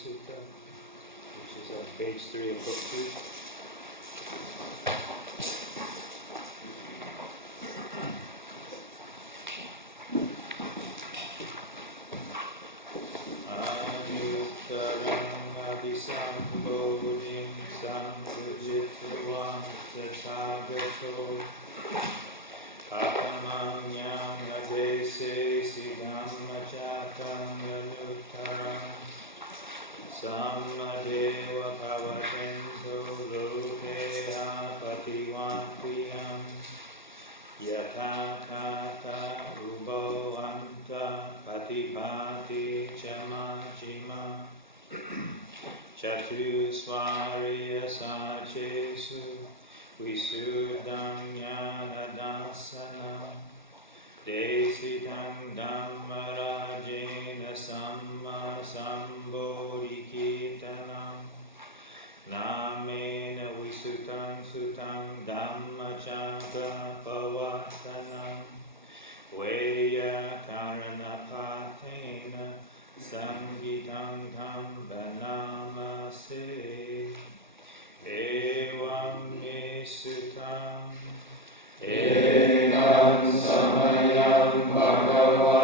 Sutta, which is on page 3 of book 2. Sambodhin Sambhujitvam Tathagato Patamanyam Adese Siddhammachatam Anuttaram Sammadeva Bhavatento Lokeha Pativapriyam Yatha Tata Ubhavanta Patipati Chamajima Chatusvarya Sachesu Visuddham Jnanadasana Desidam Dhammarajena Samma Sambodhikitanam Namena Visuddham Suttam Dhammacakra Pavatanam Veya Karanapatena Samgitam Tham Banamase Evam Nisutam Ekam Samayam Bhagava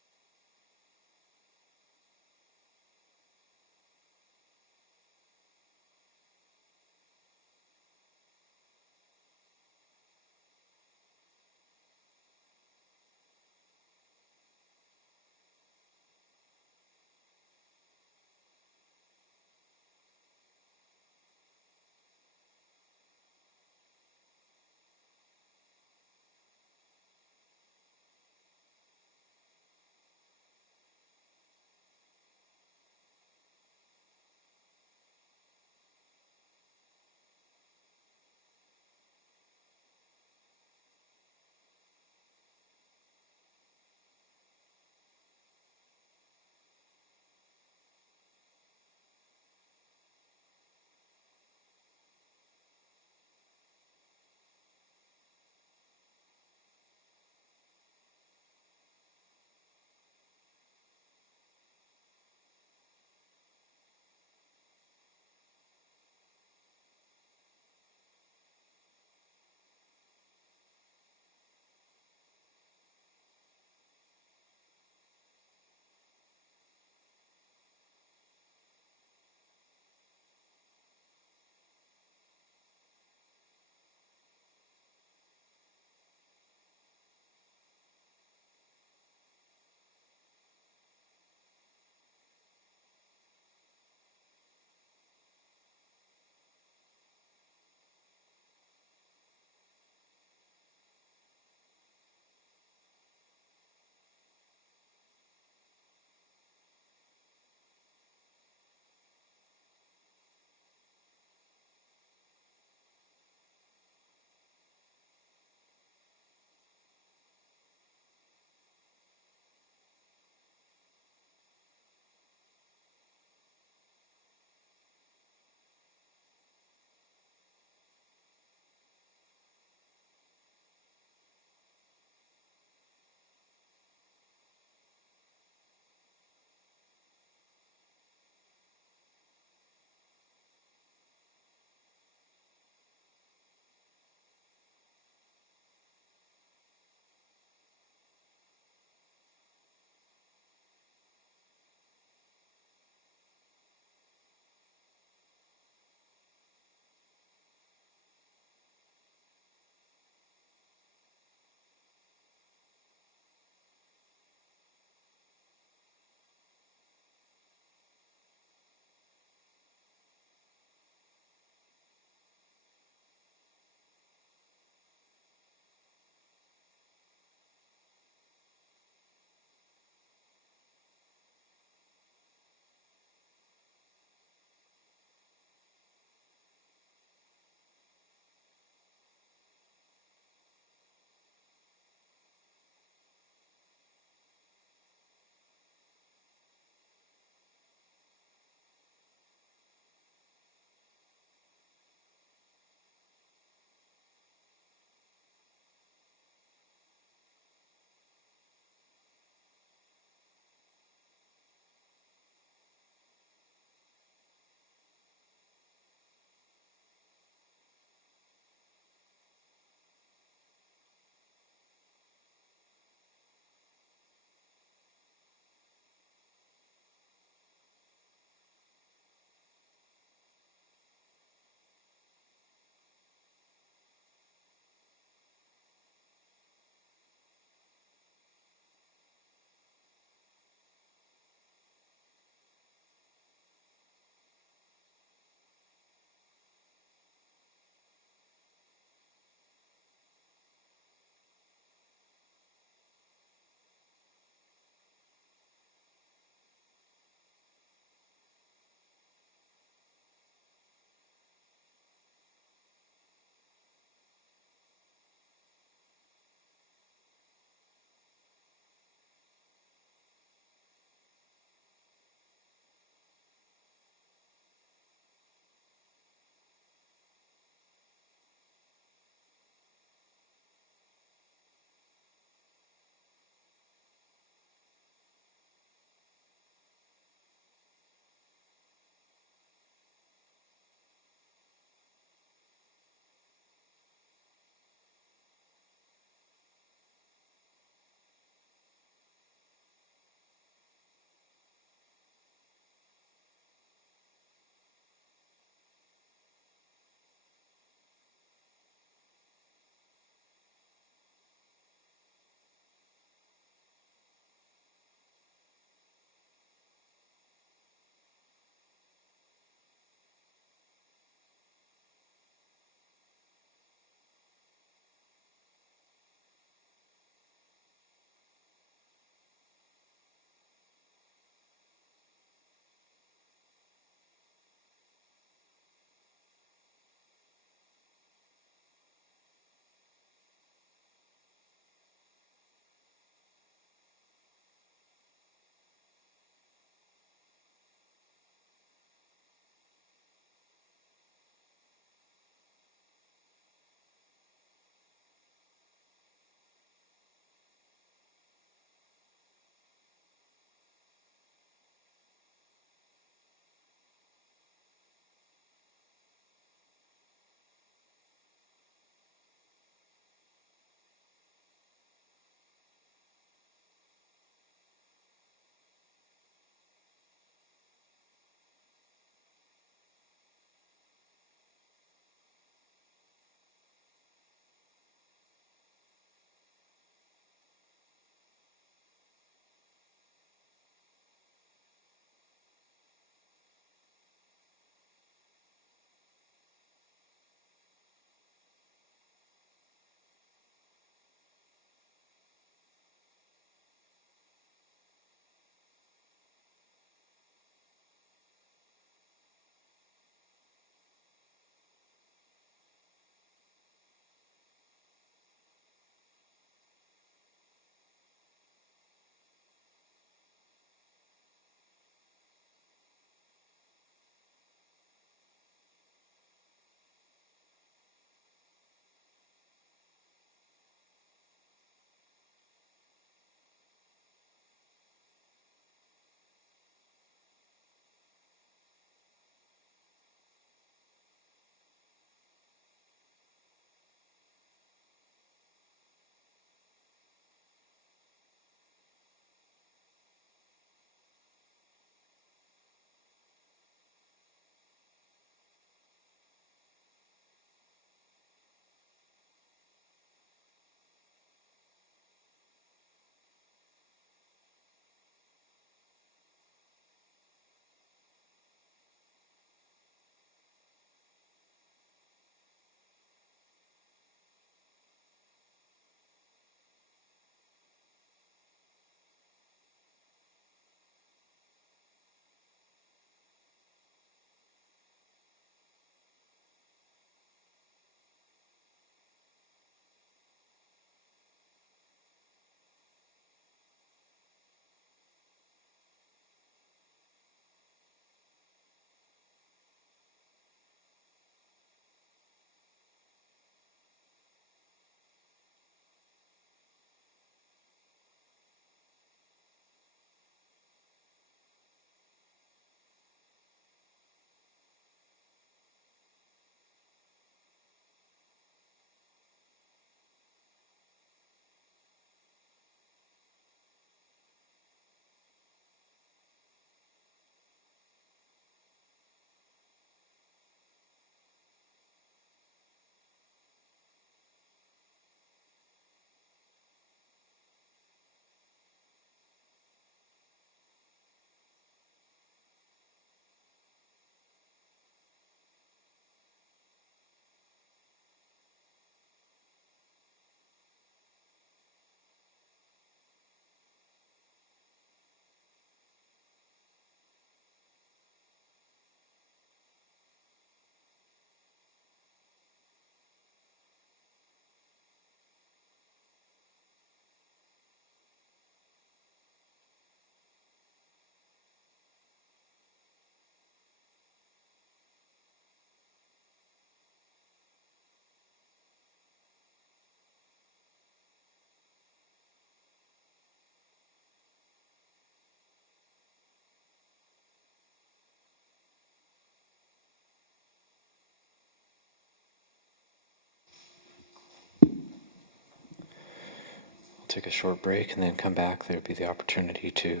take a short break and then come back. There'll be the opportunity to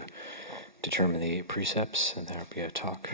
determine the 8 precepts, and there'll be a talk.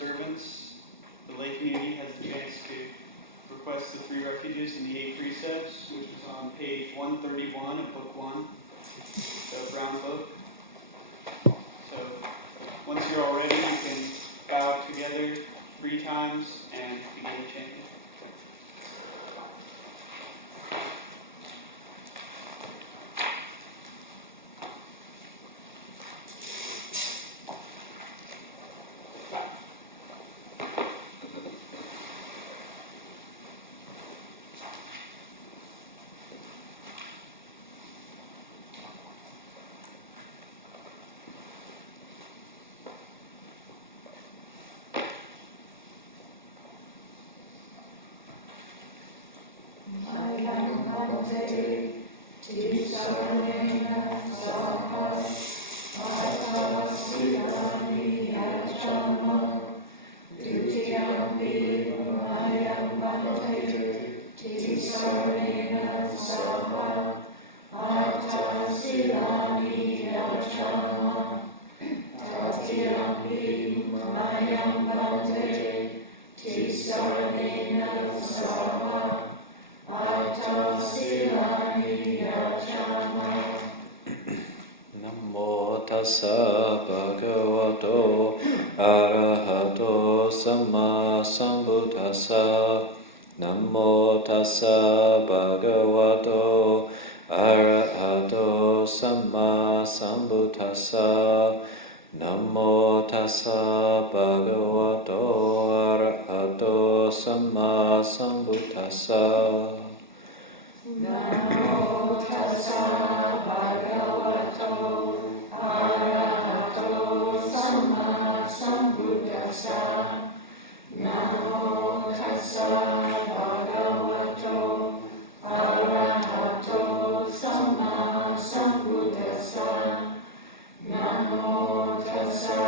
observance, the lay community has a chance to request the 3 refuges and the 8 precepts, which is on page 131 of Book 1, the brown book. So once you're all ready, you can bow together 3 times and begin chanting. Āsāḷha Bhagavato Arahato Samma Sambuddhassa. Namo tassa Bhagavato Arahato Samma Sambuddhassa. Namo tassa Bhagavato Arahato Samma Sambuddhassa. Namo tassa Bhagavato Arahato Samma Sambuddhassa. Namo tassa Bhagavato Arahato Samma Sambuddhassa. Namo tassa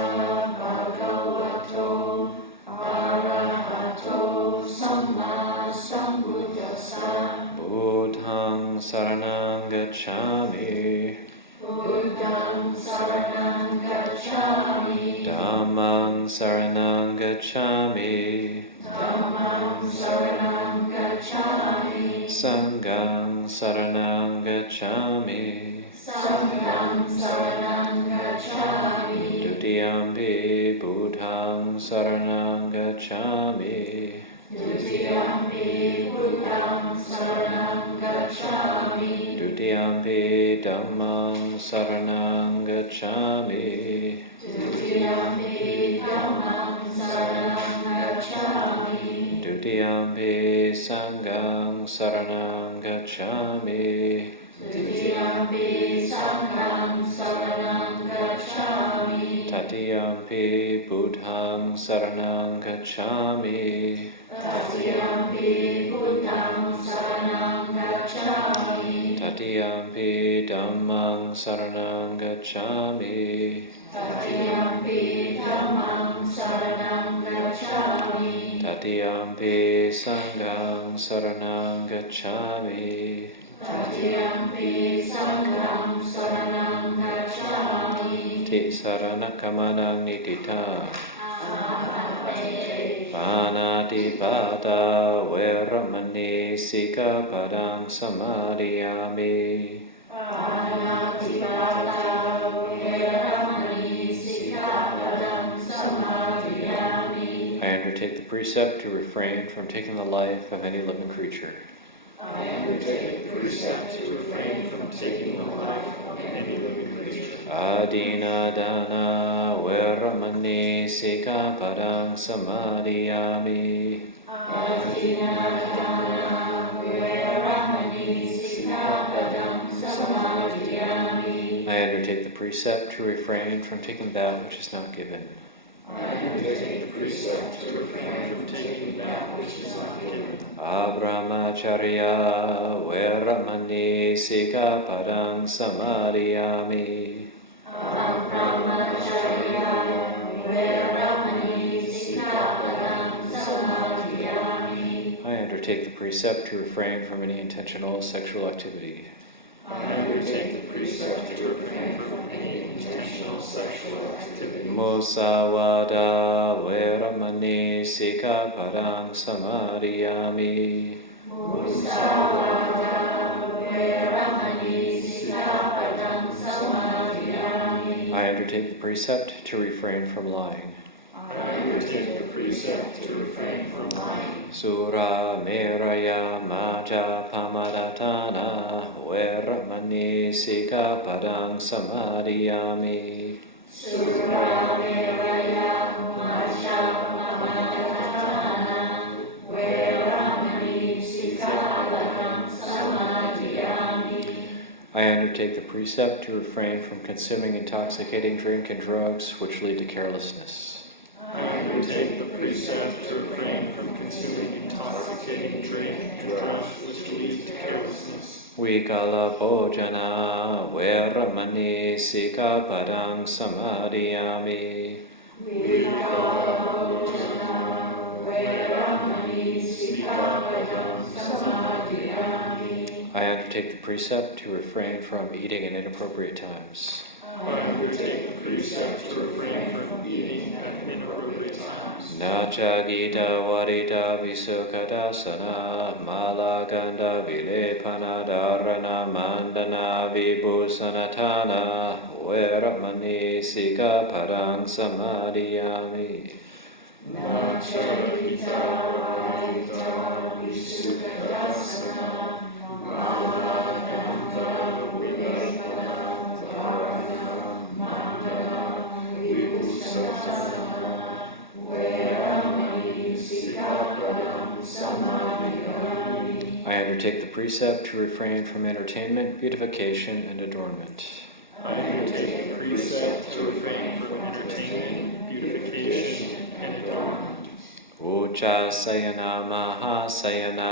Bhagavato Arahato Samma Sambuddhassa. Buddhaṃ saranam gacchāmi. Buddhaṃ saranam gacchāmi. Dhammam saranam gacchāmi. Dhammam saranam gacchāmi. Sangham saranam gacchāmi. Sangham saranam gacchāmi. Dutiyampi Buddhaṃ saranam gacchāmi. Dutiyampi Buddhaṃ saranam gacchāmi. Dutiyampi Dhammam saranam gacchāmi. Dutiyampi Dhammam saranam gacchāmi. Dutiyampi Sangham saranam gacchāmi. Dutiyampi Sangham saranam gacchāmi. Tatiyampi Buddhaṃ saranam gacchāmi. Tatiyampi Buddhaṃ saranam gacchāmi. Tatiyampi Dhammam saranam gacchāmi. Tatiyampi Dhammam saranam gacchāmi. Tatiyampi Sangham saranam gacchāmi. Tatiyampi Sangham saranam gacchāmi. Ti saranakamana nitita. Ahapate. Panati pata veramani sikapadam samadhiyami. Panatipata veramani sikapadam samadhiyami. I undertake the precept to refrain from taking the life of any living creature. I undertake the precept to refrain from taking the life of any living creature. Adina dana veramani sikapadam samadhiyami. Adinadana veramani sikapadam samadhiyami. I undertake the precept to refrain from taking that which is not given. I undertake the precept to refrain from taking that which is not given. Abrahmacharya veramani sikapadam samadhiyami. Brahmacharya veramani sikapadam samadhiyami. I undertake the precept to refrain from any intentional sexual activity. I undertake the precept to refrain from any intentional sexual activity. Musawada Veramani Sikkhapadang Samadhiyami. Musawada Veramani Sikkhapadang Samadhiyami. I undertake the precept to refrain from lying. I undertake the precept to refrain from lying. Sura Meraya Maja Pamadatana Veramani Sikkhapadang Samadhiyami. Sura Meraya Maja Pamadatana Veramani Sikkhapadang Samadhiyami. I undertake the precept to refrain from consuming intoxicating drink and drugs which lead to carelessness. I undertake the precept to refrain from consuming intoxicating drink and drugs which lead to carelessness. Vikala Bhojana Veramani Sikkhapadang Samadhiyami. Vikala Bhojana Veramani Sikkhapadang Samadhiyami. I undertake the precept to refrain from eating at inappropriate times. I undertake the precept to refrain from eating at inappropriate times. Nacha Gita Varita Visukadasana Malaganda Vilepana Dharana Mandana Vibhusanatana Veramani Sikkhapadang Samadhiyami. Nacha Gita Varita Visukadasana Malaganda Vilepana Dharana Mandana Vibhusanatana Veramani Sikkhapadang Samadhiyami. I undertake the precept to refrain from entertainment, beautification, and adornment. I undertake the precept to refrain from entertainment, beautification, and adornment. Uchasayana Mahasayana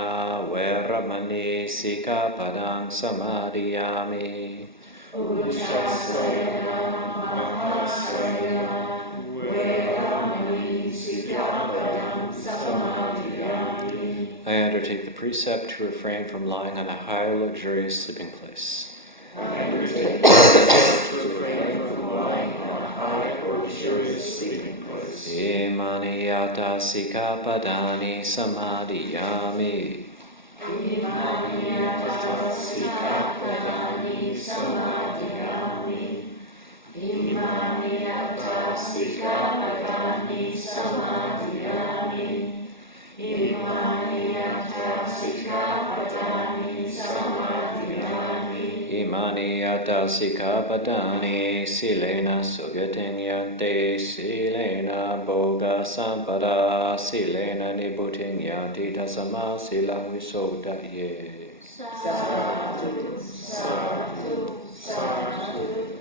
Veramani Sikkhapadang Samadhiyami. Uchasayana Mahasayana Veramani Sikkhapadang Samadhiyami. I undertake the precept to refrain from lying on a high, luxurious sleeping place. I undertake the precept to refrain from lying on a high or luxurious sleeping place. Imaniyata Sikkhapadani Samadhiyami. Imaniyata Sikkhapadani Samadhiyami. Imaniyata Sikkhapadani Samadhiyami. Imaniyata Sikkhapadani Samadhiyami. Imaniyata Sikkhapadani Silena Sugatinyanti Silena Bhoga Sampada Silena Nibbutinyati Tasama Silang Visodaye. Sadhu, sadhu, sadhu.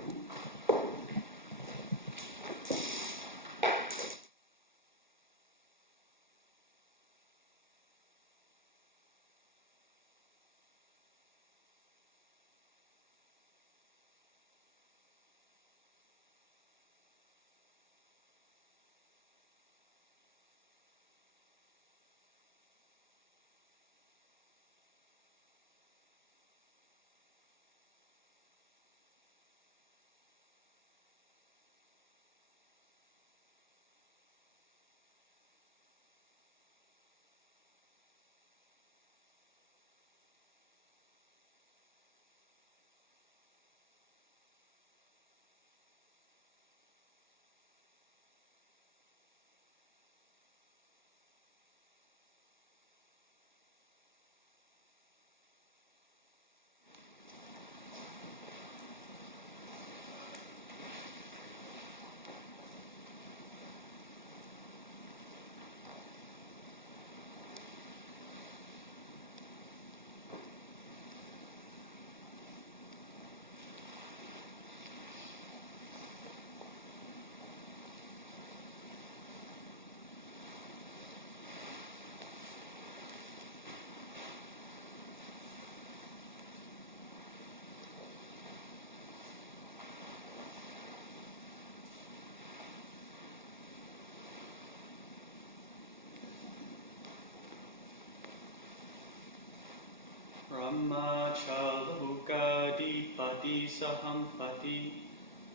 Āsāḷha Pūjā Dipati Sahampati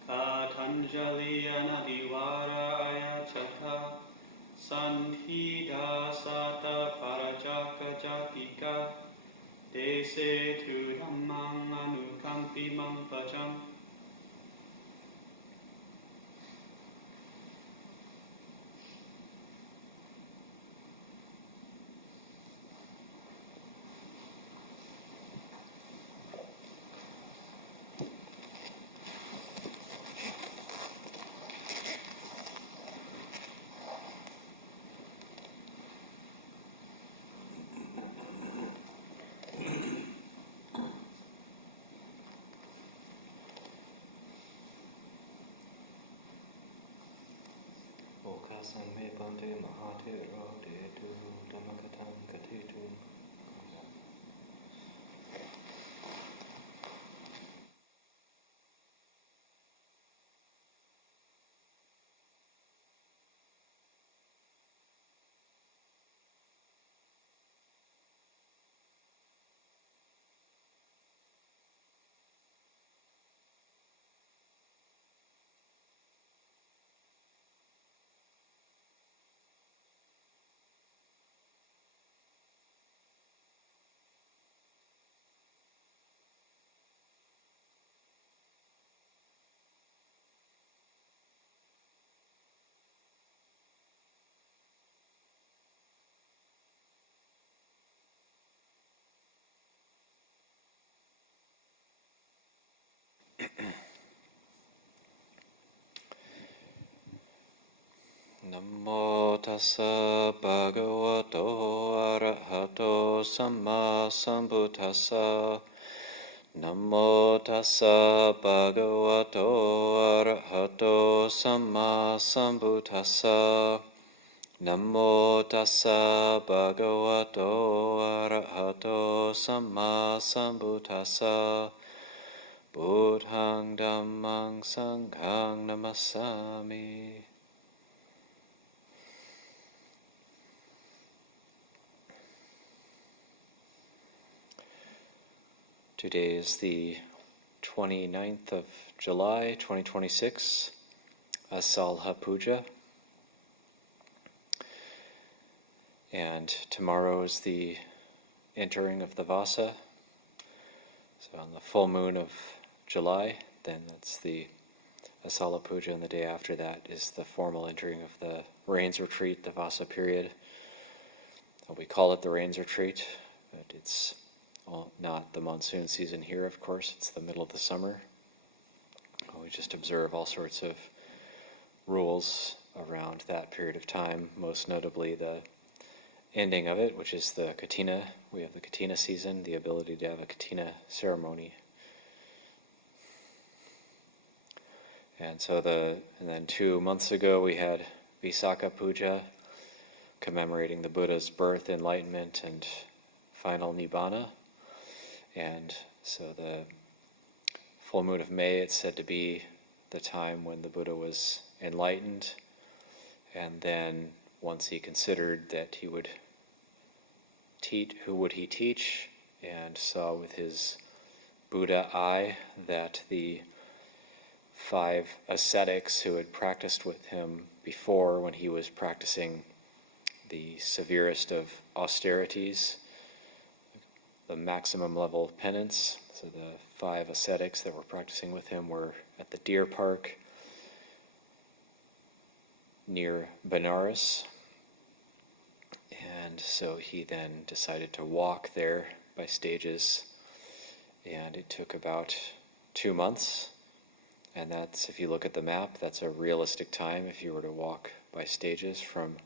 Patanjali Anadivara Ayachaka Santida Sata Parajaka Jatika Dese Tu Dhammang Anukampi Mampajam. Okasamme bande mahate rode tu dhamakatam katitu. Namo tassa bhagavato arahato samma sambuddhassa. Namo tassa bhagavato arahato samma sambuddhassa. Namo tassa bhagavato arahato samma sambuddhassa. Buddhang dhammang sanghang namassami. Today is the 29th of July, 2026, Āsāḻha Pūjā. And tomorrow is the entering of the Vasa. So on the full moon of July, then that's the Āsāḻha Pūjā, and the day after that is the formal entering of the rains retreat, the Vasa period. We call it the rains retreat, but it's not the monsoon season here, of course. It's the middle of the summer. We just observe all sorts of rules around that period of time, most notably the ending of it, which is the Katina. We have the Katina season, the ability to have a Katina ceremony. And then 2 months ago we had Āsāḻha Pūjā, commemorating the Buddha's birth, enlightenment, and final Nibbana. And so the full moon of May, it's said to be the time when the Buddha was enlightened, and then once he considered that he would teach, who would he teach, and saw with his Buddha eye that the 5 ascetics who had practiced with him before, when he was practicing the severest of austerities, the maximum level of penance. So the 5 ascetics that were practicing with him were at the deer park near Benares. And so he then decided to walk there by stages, and it took about 2 months. And that's, if you look at the map, that's a realistic time if you were to walk by stages from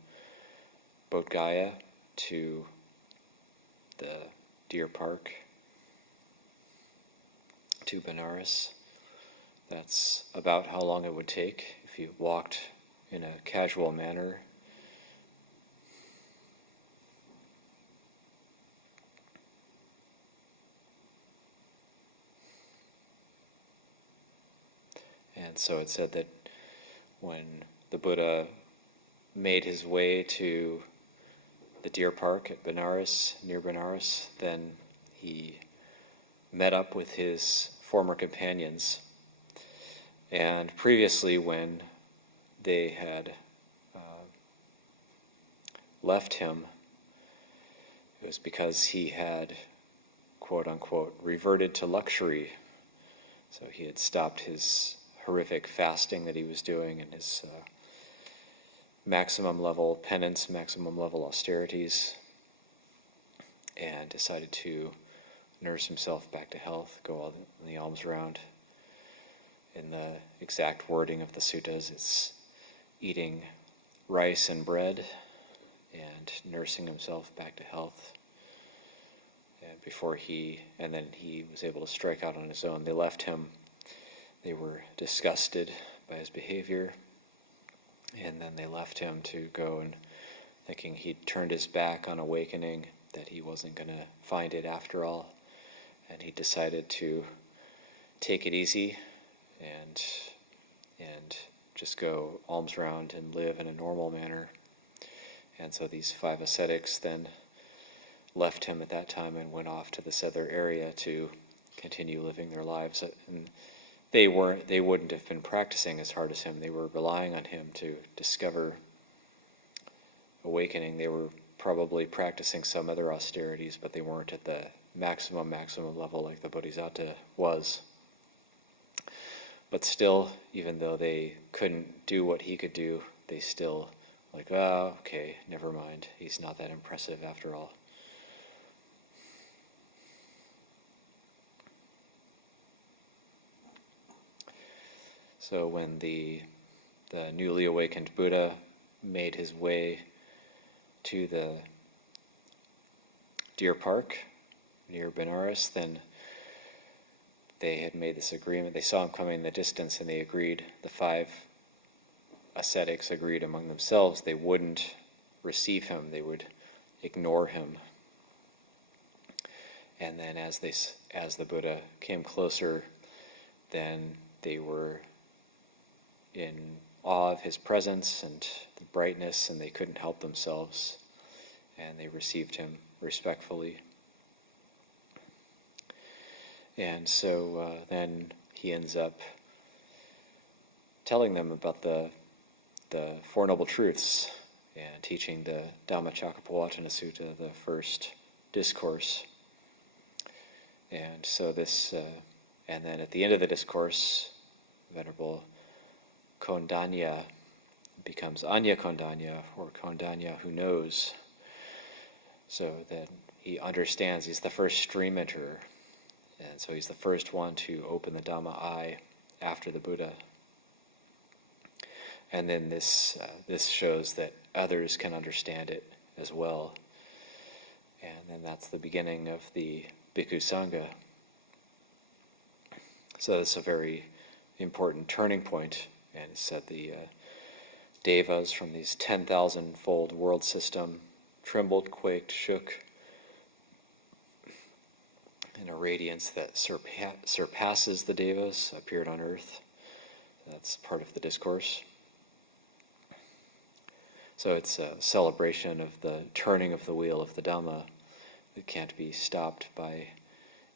Bodh Gaya to the deer park to Benares. That's about how long it would take if you walked in a casual manner. And so it said that when the Buddha made his way to the deer park at Benares, near Benares, then he met up with his former companions, And previously, when they had left him, it was because he had, quote unquote, reverted to luxury. So he had stopped his horrific fasting that he was doing and his maximum level penance, maximum level austerities, and decided to nurse himself back to health, go all the alms round. In the exact wording of the suttas, it's eating rice and bread and nursing himself back to health. And then he was able to strike out on his own. They left him. They were disgusted by his behavior, and then they left him to go, and thinking he'd turned his back on awakening, that he wasn't going to find it after all, and he decided to take it easy and just go alms round and live in a normal manner. And so these 5 ascetics then left him at that time and went off to this other area to continue living their lives. And they wouldn't have been practicing as hard as him. They were relying on him to discover awakening. They were probably practicing some other austerities, but they weren't at the maximum level like the Bodhisattva was. But still, even though they couldn't do what he could do, they still like, oh, okay, never mind. He's not that impressive after all. So when the newly awakened Buddha made his way to the deer park near Benares, then they had made this agreement. They saw him coming in the distance, and they agreed, the 5 ascetics agreed among themselves, they wouldn't receive him, they would ignore him. And then as the Buddha came closer, then they were in awe of his presence and the brightness, and they couldn't help themselves, and they received him respectfully. And so then he ends up telling them about the Four Noble Truths and teaching the Dhamma Sutta, the first discourse. And so and then at the end of the discourse, Venerable Kondanya becomes Anya Kondanya, or Kondanya who knows, so that he understands. He's the first stream enterer, and so he's the first one to open the Dhamma eye after the Buddha. And then this shows that others can understand it as well. And then that's the beginning of the Bhikkhu Sangha. So it's a very important turning point. And it said the devas from these 10,000-fold world system trembled, quaked, shook in a radiance that surpasses the devas appeared on earth. That's part of the discourse. So it's a celebration of the turning of the wheel of the Dhamma that can't be stopped by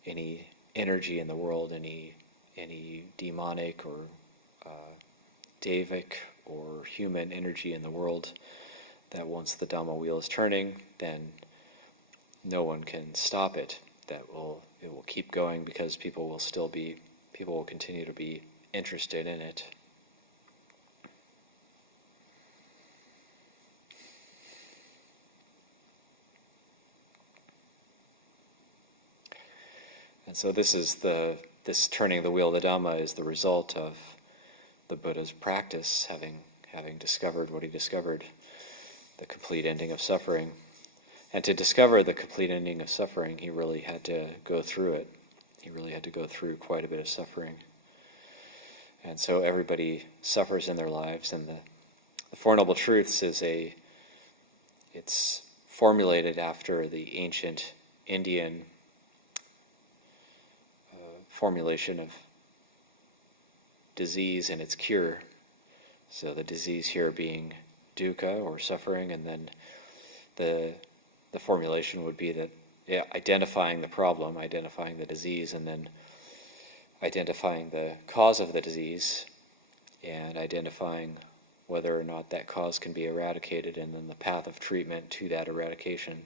any energy in the world, any demonic or Devic or human energy in the world, that once the Dhamma wheel is turning, then no one can stop it. It will keep going because people will continue to be interested in it. And so this turning the wheel of the Dhamma is the result of the Buddha's practice, having discovered what he discovered, the complete ending of suffering. And to discover the complete ending of suffering, he really had to go through it. He really had to go through quite a bit of suffering. And so everybody suffers in their lives, and the Four Noble Truths it's formulated after the ancient Indian formulation of disease and its cure. So the disease here being dukkha, or suffering, and then the formulation would be that identifying the problem, identifying the disease, and then identifying the cause of the disease, and identifying whether or not that cause can be eradicated, and then the path of treatment to that eradication.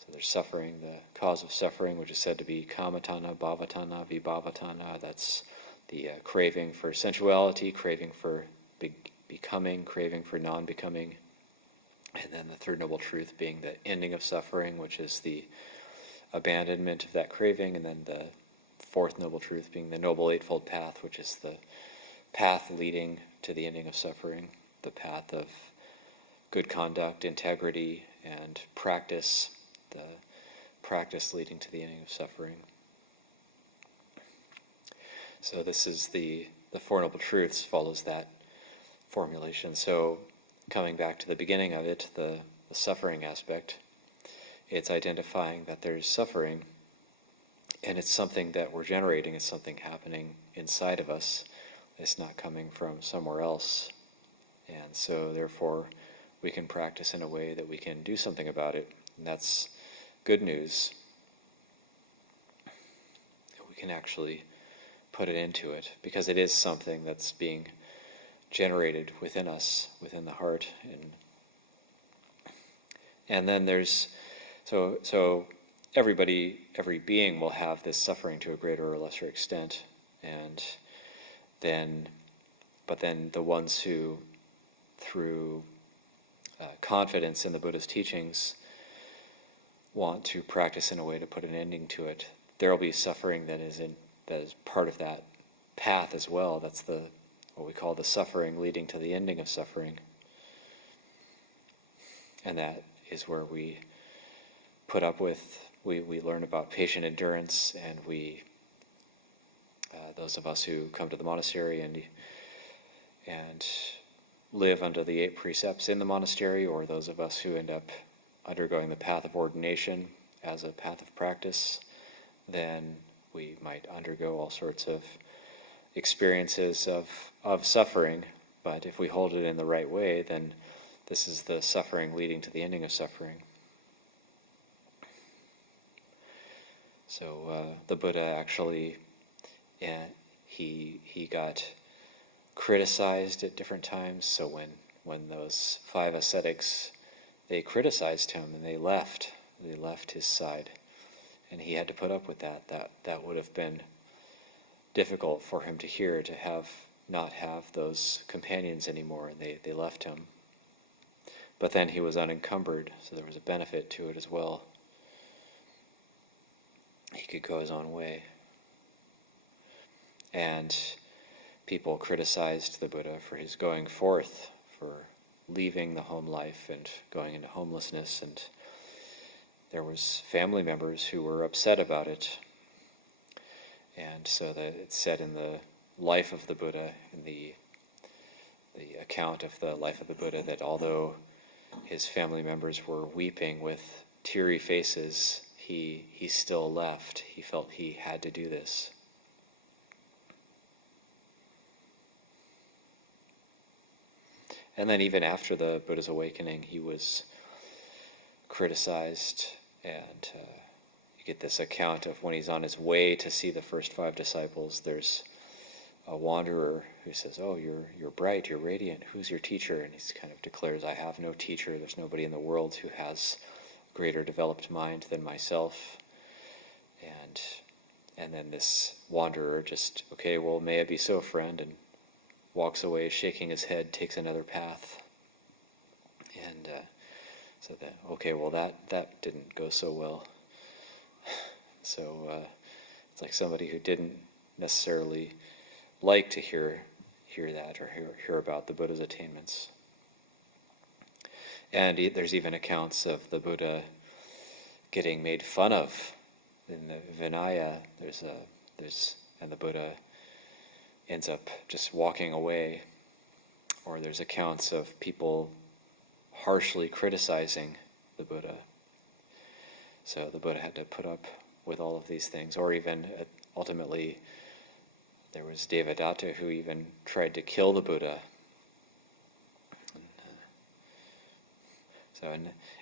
So there's suffering, the cause of suffering, which is said to be kamatana, bhavatana, vibhavatana. That's the craving for sensuality, craving for becoming, craving for non-becoming. And then the third noble truth being the ending of suffering, which is the abandonment of that craving. And then the fourth noble truth being the Noble Eightfold Path, which is the path leading to the ending of suffering, the path of good conduct, integrity, and practice, the practice leading to the ending of suffering. So this is the Four Noble Truths follows that formulation. So coming back to the beginning of it, the suffering aspect, it's identifying that there's suffering, and it's something that we're generating, it's something happening inside of us. It's not coming from somewhere else. And so therefore we can practice in a way that we can do something about it. And that's good news. We can actually put it into it, because it is something that's being generated within us, within the heart. And then there's, so every being will have this suffering to a greater or lesser extent. But then the ones who, through confidence in the Buddha's teachings, want to practice in a way to put an ending to it, there will be suffering that is part of that path as well. That's what we call the suffering leading to the ending of suffering. And that is where we put up with, we learn about patient endurance, and those of us who come to the monastery and live under the 8 precepts in the monastery, or those of us who end up undergoing the path of ordination as a path of practice, then we might undergo all sorts of experiences of suffering. But if we hold it in the right way, then this is the suffering leading to the ending of suffering. So the Buddha actually, he got criticized at different times. So when those 5 ascetics, they criticized him and they left his side, and he had to put up with that. That would have been difficult for him to hear, to not have those companions anymore, and they left him. But then he was unencumbered, so there was a benefit to it as well. He could go his own way. And people criticized the Buddha for his going forth, for leaving the home life and going into homelessness, and there was family members who were upset about it. And so that it's said in the life of the Buddha, in the account of the life of the Buddha, that although his family members were weeping with teary faces, he still left. He felt he had to do this. And then even after the Buddha's awakening, he was criticized, and you get this account of when he's on his way to see the first 5 disciples, there's a wanderer who says, "Oh, you're bright, you're radiant, who's your teacher?" And he kind of declares, "I have no teacher, there's nobody in the world who has a greater developed mind than myself." And then this wanderer just, "Okay, well, may it be so, friend," and walks away, shaking his head, takes another path. And so that, okay, well, that didn't go so well. So it's like somebody who didn't necessarily like to hear that, or hear about the Buddha's attainments. And there's even accounts of the Buddha getting made fun of. In the Vinaya, and the Buddha ends up just walking away. Or there's accounts of people harshly criticizing the Buddha. So the Buddha had to put up with all of these things. Or even ultimately, there was Devadatta who even tried to kill the Buddha. So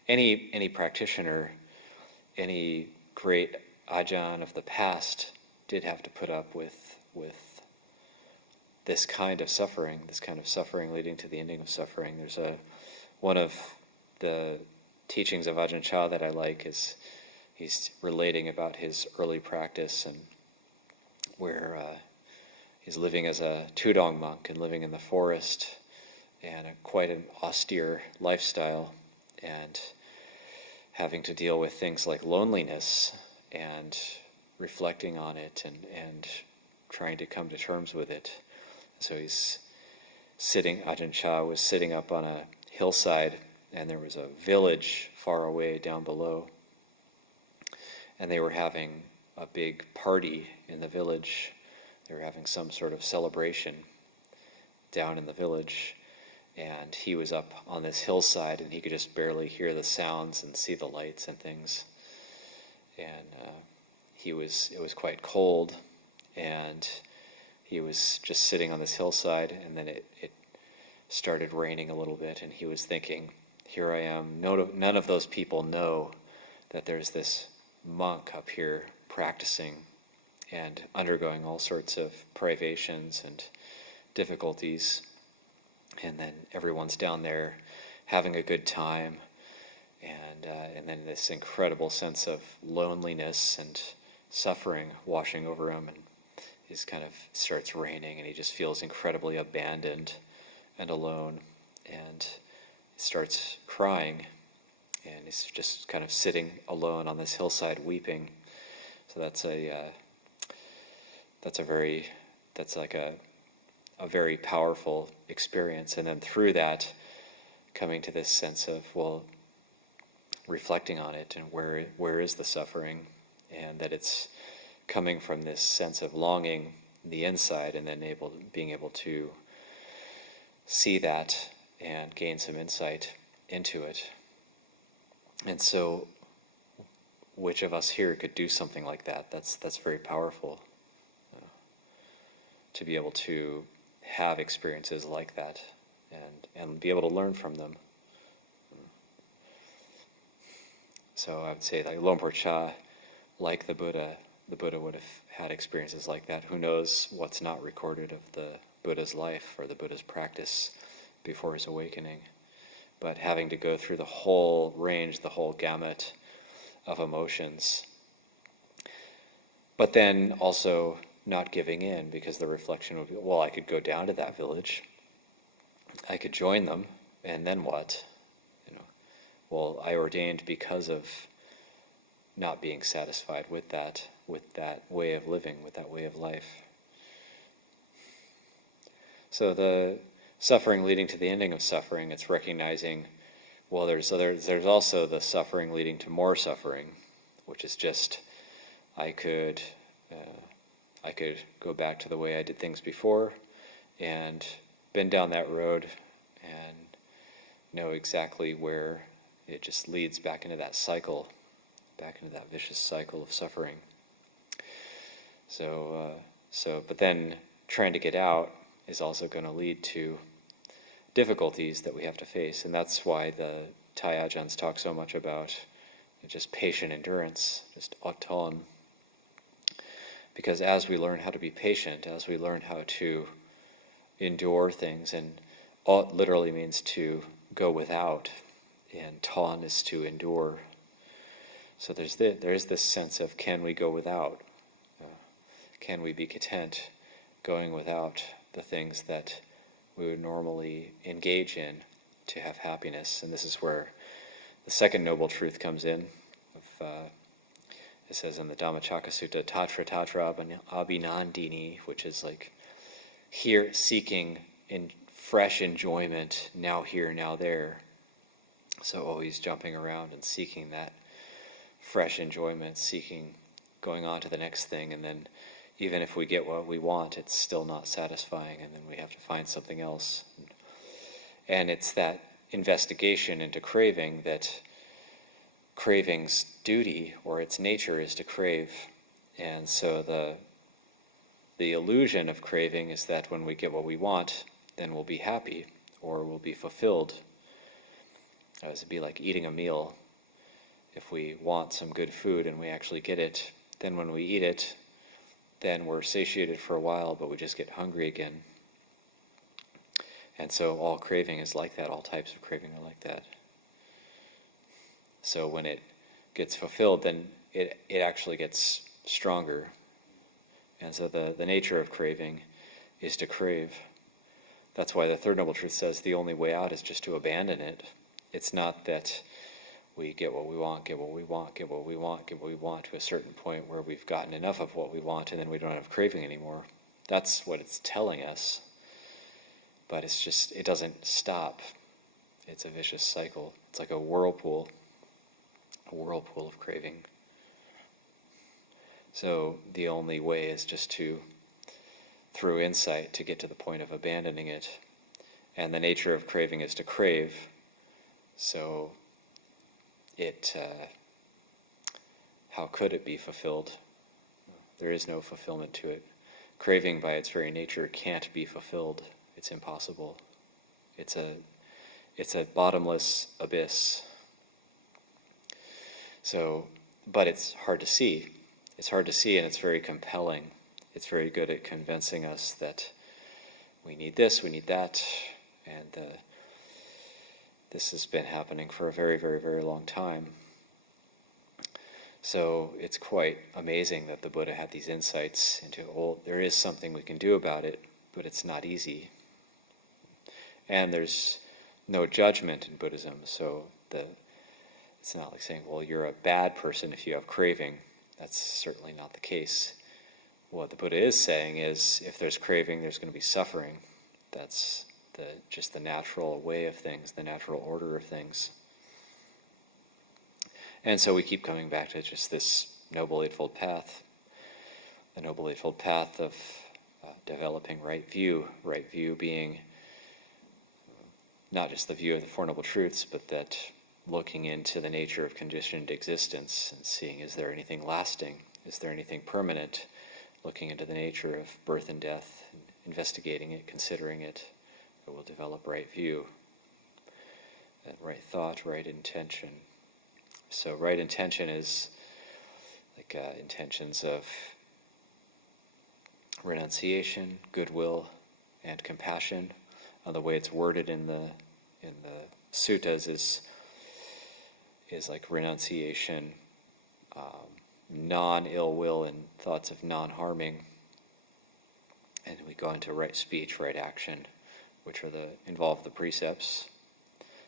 any practitioner, any great Ajahn of the past did have to put up with this kind of suffering leading to the ending of suffering. There's one of the teachings of Ajahn Chah that I like is he's relating about his early practice and where he's living as a Tudong monk and living in the forest and quite an austere lifestyle and having to deal with things like loneliness and reflecting on it and trying to come to terms with it. So Ajahn Chah was sitting up on a hillside and there was a village far away down below. And they were having a big party in the village. They were having some sort of celebration down in the village. And he was up on this hillside and he could just barely hear the sounds and see the lights and things. And it was quite cold. And he was just sitting on this hillside, and then it started raining a little bit, and he was thinking, here I am, none of those people know that there's this monk up here practicing and undergoing all sorts of privations and difficulties, and then everyone's down there having a good time, and then this incredible sense of loneliness and suffering washing over him, and it kind of starts raining, and he just feels incredibly abandoned and alone, and he starts crying, and he's just kind of sitting alone on this hillside weeping. So that's like a very powerful experience. And then through that, coming to this sense of, well, reflecting on it and where is the suffering, and that it's coming from this sense of longing in the inside, and then being able to see that and gain some insight into it. And so, which of us here could do something like that? That's very powerful. To be able to have experiences like that and be able to learn from them. So I would say, like Lumpur Cha, like the Buddha would have had experiences like that. Who knows what's not recorded of the Buddha's life or the Buddha's practice before his awakening. But having to go through the whole range, the whole gamut of emotions. But then also not giving in, because the reflection would be, well, I could go down to that village, I could join them, and then what? Well, I ordained because of not being satisfied with that way of living, with that way of life. So the suffering leading to the ending of suffering, it's recognizing, well, there's also the suffering leading to more suffering, which is just, I could go back to the way I did things before and been down that road and know exactly where it just leads back into that cycle, back into that vicious cycle of suffering. But then trying to get out is also going to lead to difficulties that we have to face, and that's why the Thai Ajahns talk so much about just patient endurance, just otton. Because as we learn how to be patient, as we learn how to endure things, and ot literally means to go without, and ton is to endure. So there is this sense of, can we go without? Can we be content going without the things that we would normally engage in to have happiness? And this is where the second noble truth comes in. It says in the Dhammacakka Sutta, Tatra Tatra Abhinandini, which is like here seeking in fresh enjoyment, now here, now there. So always jumping around and seeking that fresh enjoyment, going on to the next thing, and then even if we get what we want, it's still not satisfying, and then we have to find something else. And it's that investigation into craving that craving's duty or its nature is to crave. And so the illusion of craving is that when we get what we want, then we'll be happy or we'll be fulfilled. It would be like eating a meal. If we want some good food and we actually get it, then when we eat it, then we're satiated for a while, but we just get hungry again. And so all craving is like that, all types of craving are like that. So when it gets fulfilled, then it actually gets stronger. And so the nature of craving is to crave. That's why the Third Noble Truth says the only way out is just to abandon it. It's not that we get what we want, get what we want, get what we want, get what we want to a certain point where we've gotten enough of what we want and then we don't have craving anymore. That's what it's telling us. But it's just, it doesn't stop. It's a vicious cycle. It's like a whirlpool of craving. So the only way is just to, through insight, to get to the point of abandoning it. And the nature of craving is to crave. So how could it be fulfilled? There is no fulfillment to it. Craving by its very nature can't be fulfilled. It's impossible. It's a bottomless abyss. So, but it's hard to see. It's hard to see, and it's very compelling. It's very good at convincing us that we need this, we need that, and this has been happening for a very, very, very long time. So it's quite amazing that the Buddha had these insights into, there is something we can do about it, but it's not easy. And there's no judgment in Buddhism, so it's not like saying, well, you're a bad person if you have craving. That's certainly not the case. What the Buddha is saying is, if there's craving, there's going to be suffering. That's just the natural way of things, the natural order of things. And so we keep coming back to just this Noble Eightfold Path, the Noble Eightfold Path of developing right view being not just the view of the Four Noble Truths, but that looking into the nature of conditioned existence and seeing, is there anything lasting? Is there anything permanent? Looking into the nature of birth and death, and investigating it, considering it, it will develop right view, that right thought, right intention. So right intention is like intentions of renunciation, goodwill, and compassion. The way it's worded in the suttas is like renunciation, non-ill will, and thoughts of non-harming. And we go into right speech, right action, which are involve the precepts.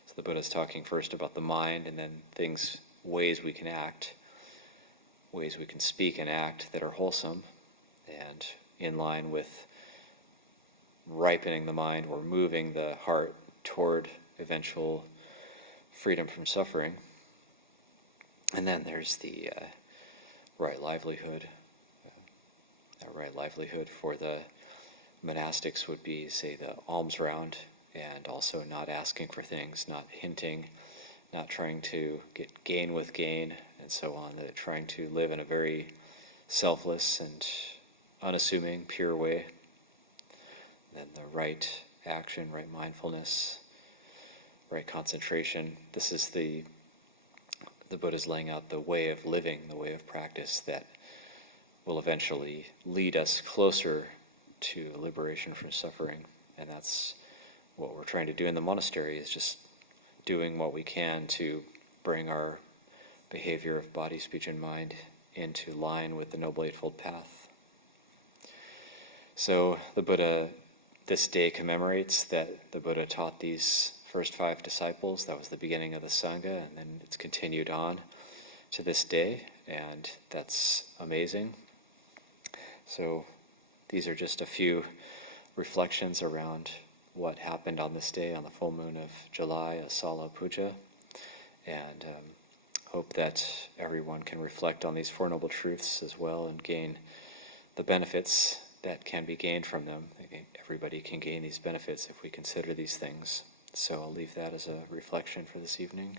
So the Buddha's talking first about the mind, and then ways we can act, ways we can speak and act that are wholesome and in line with ripening the mind or moving the heart toward eventual freedom from suffering. And then there's the right livelihood. That right livelihood for the monastics would be, say, the alms round, and also not asking for things, not hinting, not trying to get gain with gain, and so on. That trying to live in a very selfless and unassuming, pure way. Then the right action, right mindfulness, right concentration. This is the Buddha's laying out the way of living, the way of practice that will eventually lead us closer to liberation from suffering. And that's what we're trying to do in the monastery, is just doing what we can to bring our behavior of body, speech, and mind into line with the Noble Eightfold Path. So the Buddha this day commemorates that the Buddha taught these first 5 disciples. That was the beginning of the Sangha, and then it's continued on to this day, and that's amazing. So these are just a few reflections around what happened on this day, on the full moon of July, Āsāḻha Pūjā, and hope that everyone can reflect on these Four Noble Truths as well and gain the benefits that can be gained from them. Everybody can gain these benefits if we consider these things. So I'll leave that as a reflection for this evening.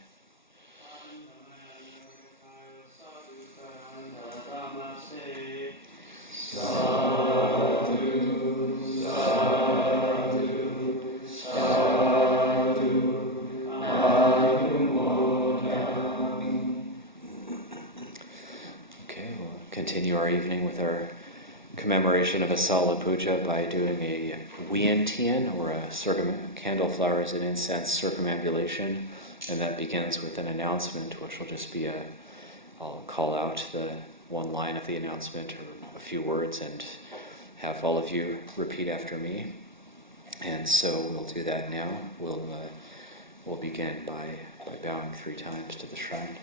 Okay, we'll continue our evening with our commemoration of Āsāḻha Pūjā by doing a Vientian, or a candle flowers and incense circumambulation, and that begins with an announcement, which will just be I'll call out the one line of the announcement or a few words and have all of you repeat after me. And so we'll do that now. We'll begin by bowing 3 times to the shrine.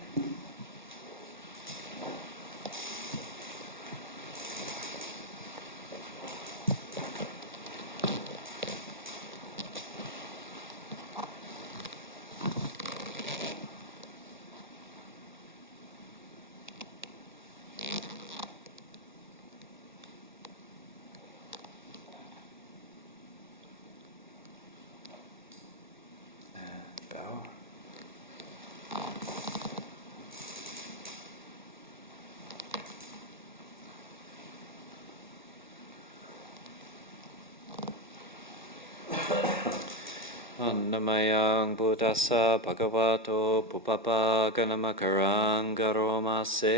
Annamayang Buddhassa Bhagavato Pupapa Ganamakarang Garomase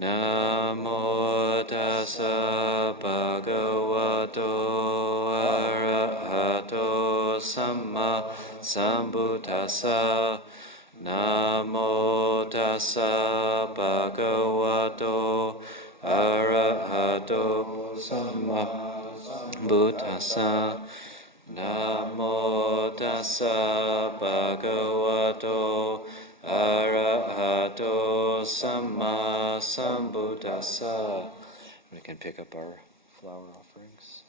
Namo Tassa Bhagavato Arahato Samma Sambuddhassa Namo Tassa Bhagavato Arahato Samma Buddhassa Namo Tassa Bhagavato Arahato Samma Sambuddhassa. We can pick up our flower offerings.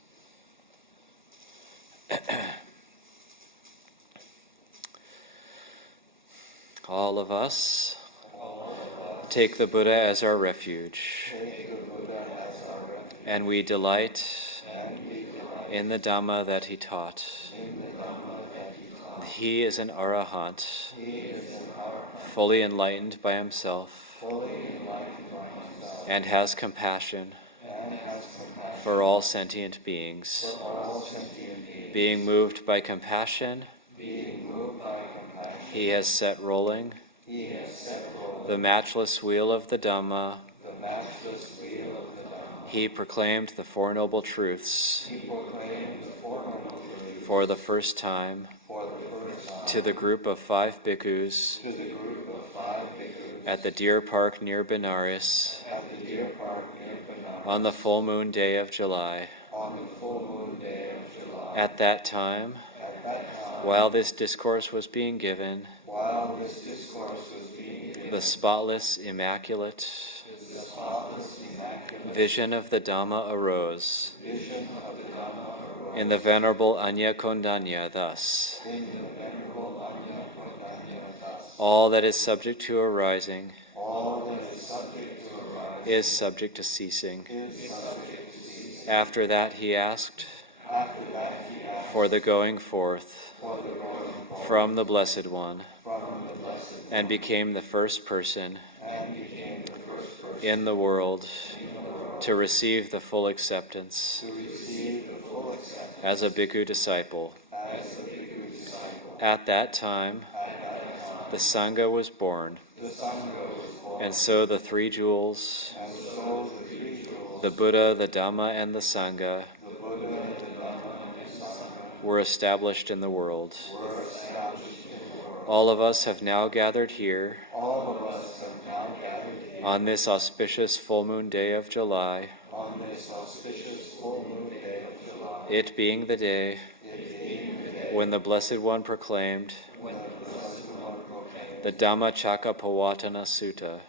All of us take the Buddha as our refuge, and we delight in the Dhamma that he taught. He is an Arahant, fully enlightened by himself, and has compassion for all sentient beings. Being moved by compassion, he has set rolling the matchless wheel of the Dhamma. He proclaimed the Four Noble Truths for the first time to the group of 5 bhikkhus at the deer park near Benares on the full moon day of July. At that time, while this discourse was being given, the spotless, immaculate vision of the Dhamma arose in the Venerable Anya Kondanya thus: all that is subject to arising is subject to ceasing. After that he asked for the going forth from the Blessed One, and became the first person in the world to receive the full acceptance as a bhikkhu disciple. At that time, the Sangha was born, and so the 3 jewels, the Buddha, the Dhamma, and the Sangha, were established in the world. All of us have now gathered here on this auspicious full moon day of July, it being the day when the Blessed One proclaimed the Dhammacakkappavattana Sutta,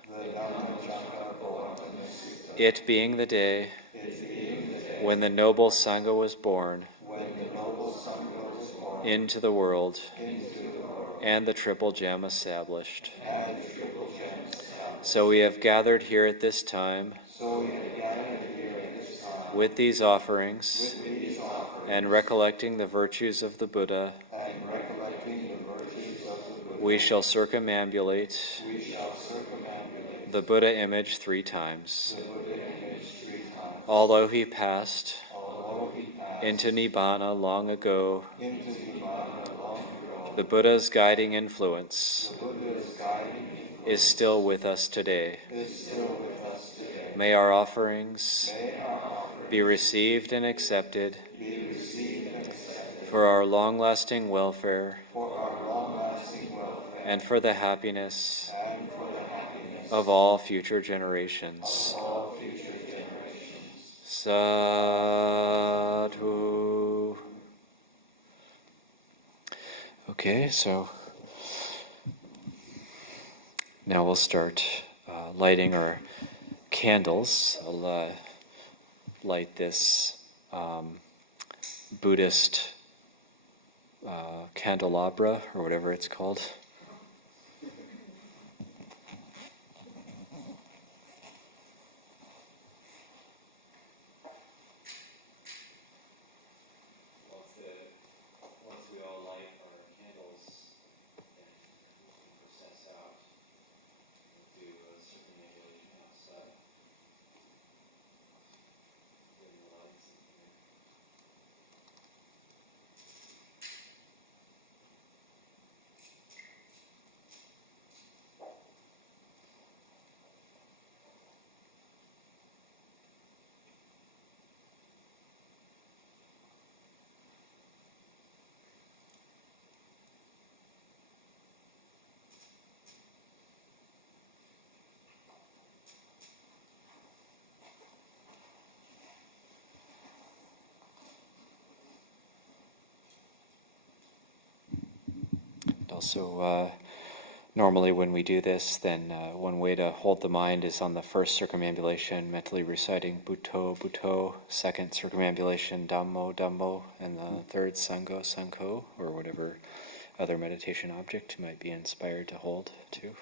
it being the day when the noble Sangha was born into the world and the Triple Gem established. So we have gathered here at this time with these offerings and recollecting the virtues of the Buddha. We shall circumambulate the Buddha image 3 times. Although he passed into Nibbana long ago, the Buddha's guiding influence is still with us today. May our offerings be received and accepted for our long-lasting welfare and for the happiness of all future generations. Sadhu. Okay, so now we'll start lighting our candles. I'll light this Buddhist candelabra, or whatever it's called. Once we all light our candles, then we can process out and do a circumambulation outside. Bring the lights in here. Also, normally when we do this, then one way to hold the mind is on the first circumambulation, mentally reciting Bhutto, Bhutto, second circumambulation, Dhammo, Dhammo, and the third Sangho, Sangho, or whatever other meditation object you might be inspired to hold too.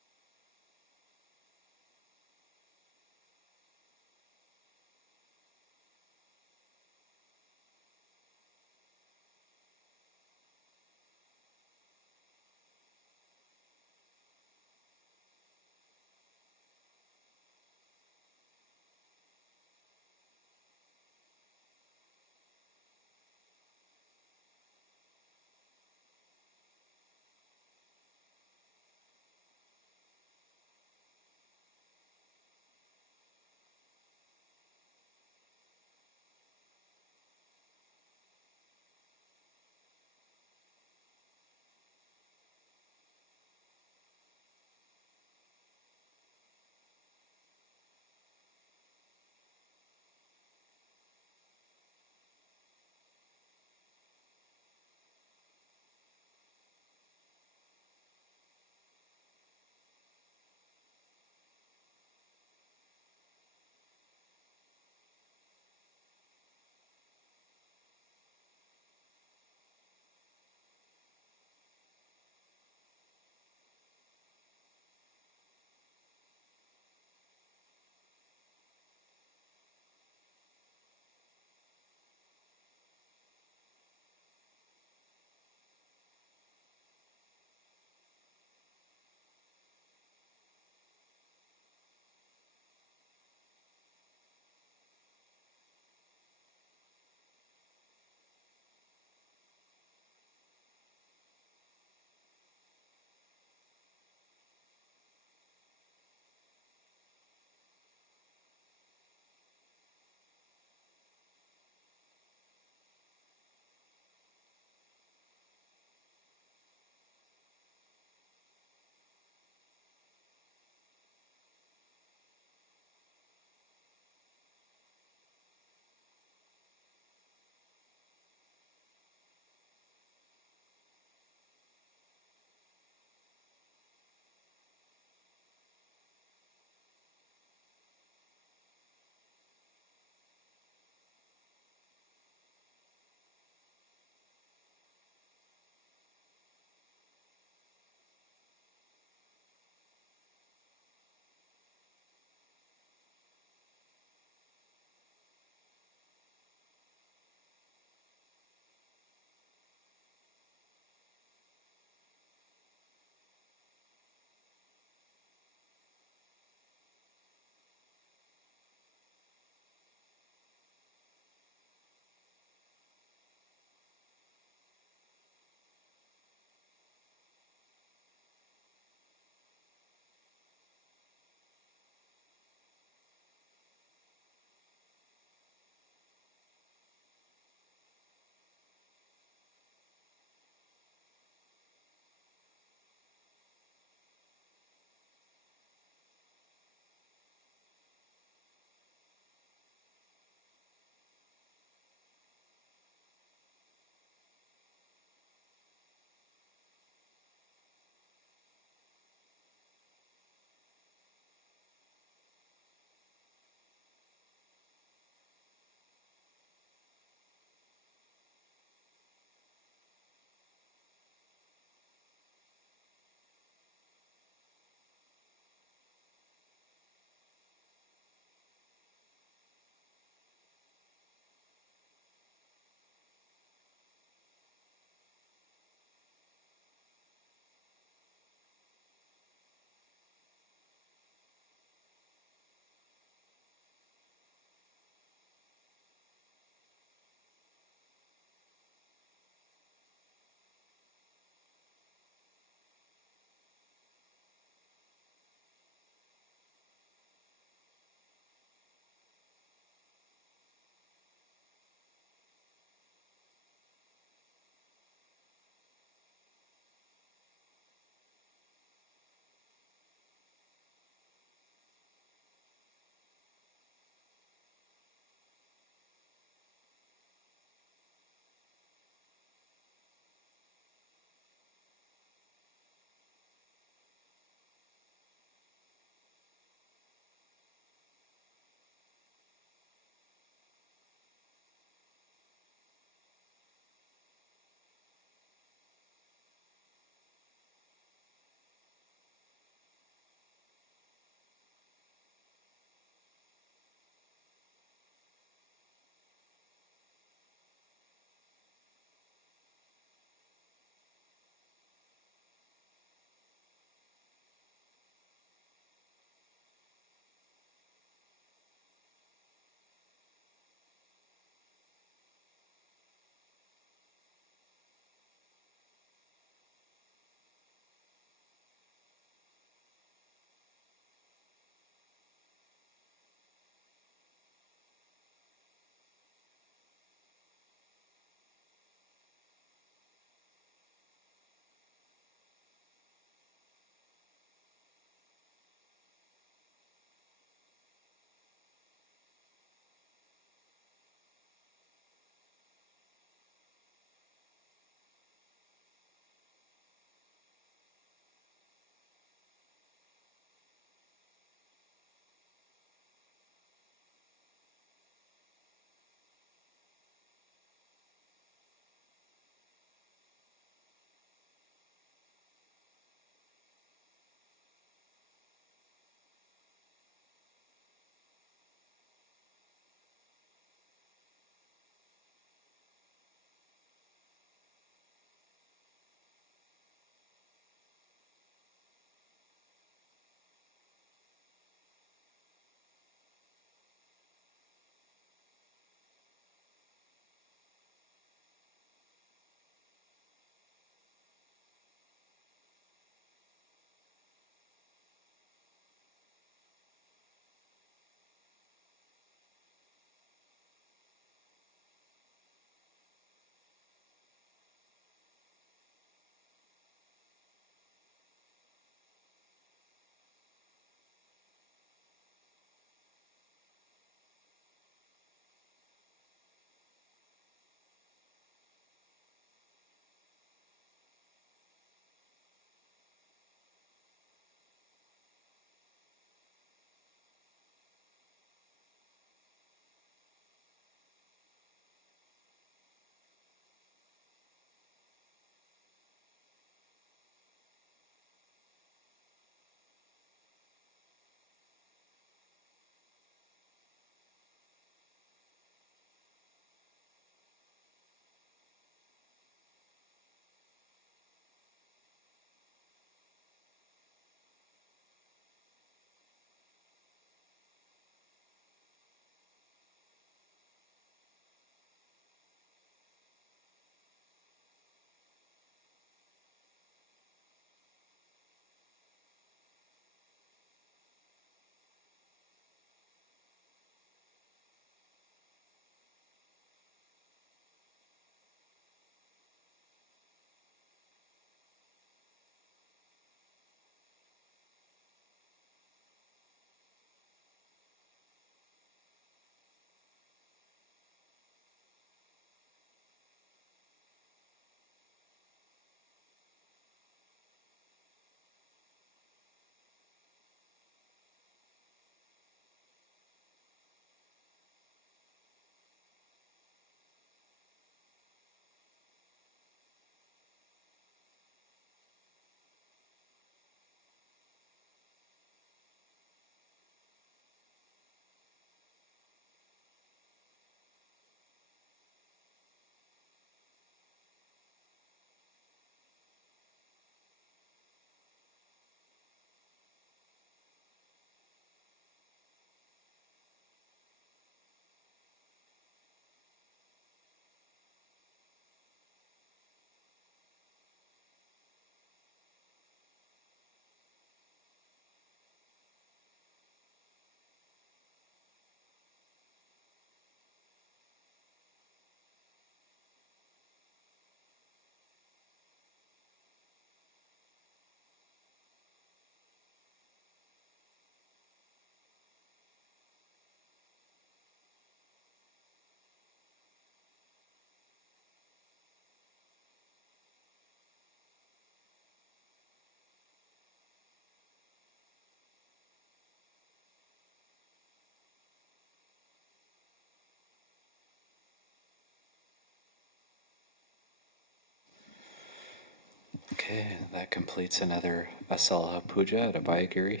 Okay, that completes another Āsāḻha Pūjā at Abhayagiri.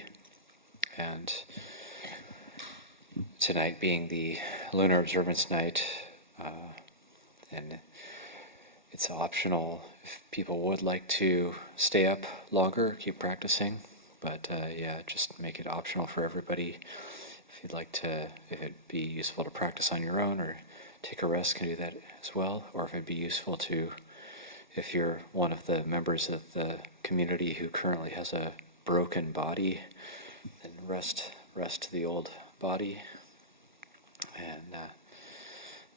And tonight being the Lunar Observance night, and it's optional if people would like to stay up longer, keep practicing. But just make it optional for everybody. If you'd like to, if it'd be useful to practice on your own or take a rest, can do that as well. Or if it'd be useful to, if you're one of the members of the community who currently has a broken body, then rest the old body. And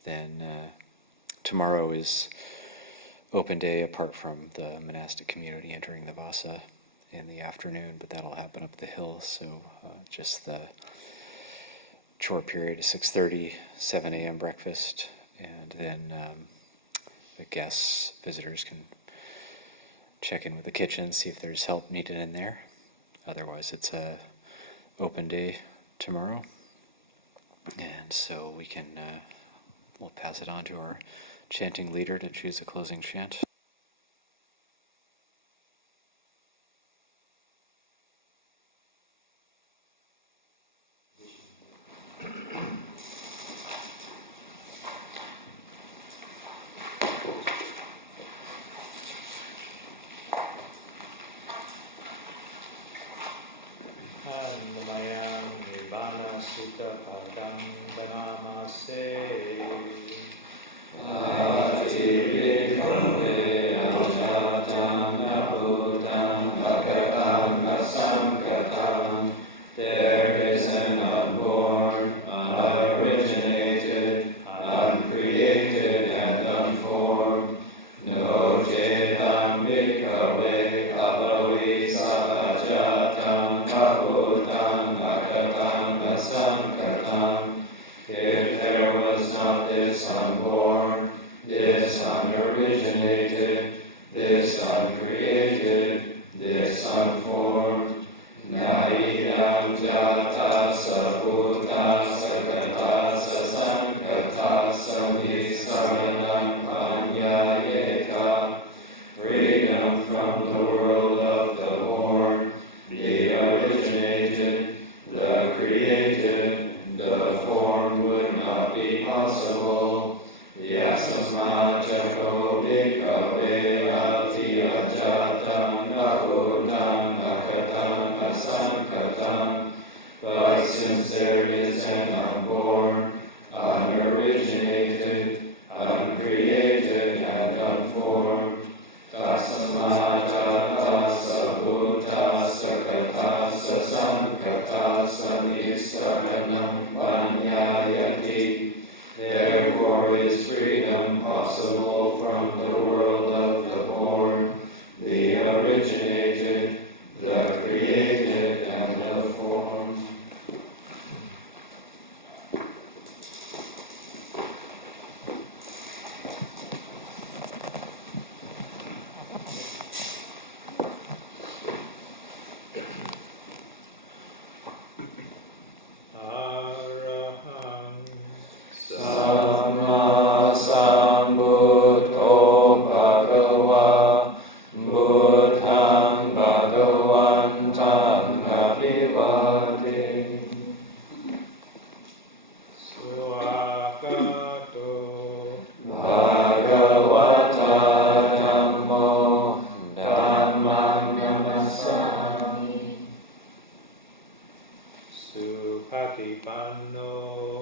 then tomorrow is open day apart from the monastic community entering the Vasa in the afternoon, but that'll happen up the hill, so just the short period of 6:30, 7 a.m. breakfast, and then the guests, visitors can check in with the kitchen, see if there's help needed in there. Otherwise, it's a open day tomorrow, and so we can we'll pass it on to our chanting leader to choose a closing chant. Patipanno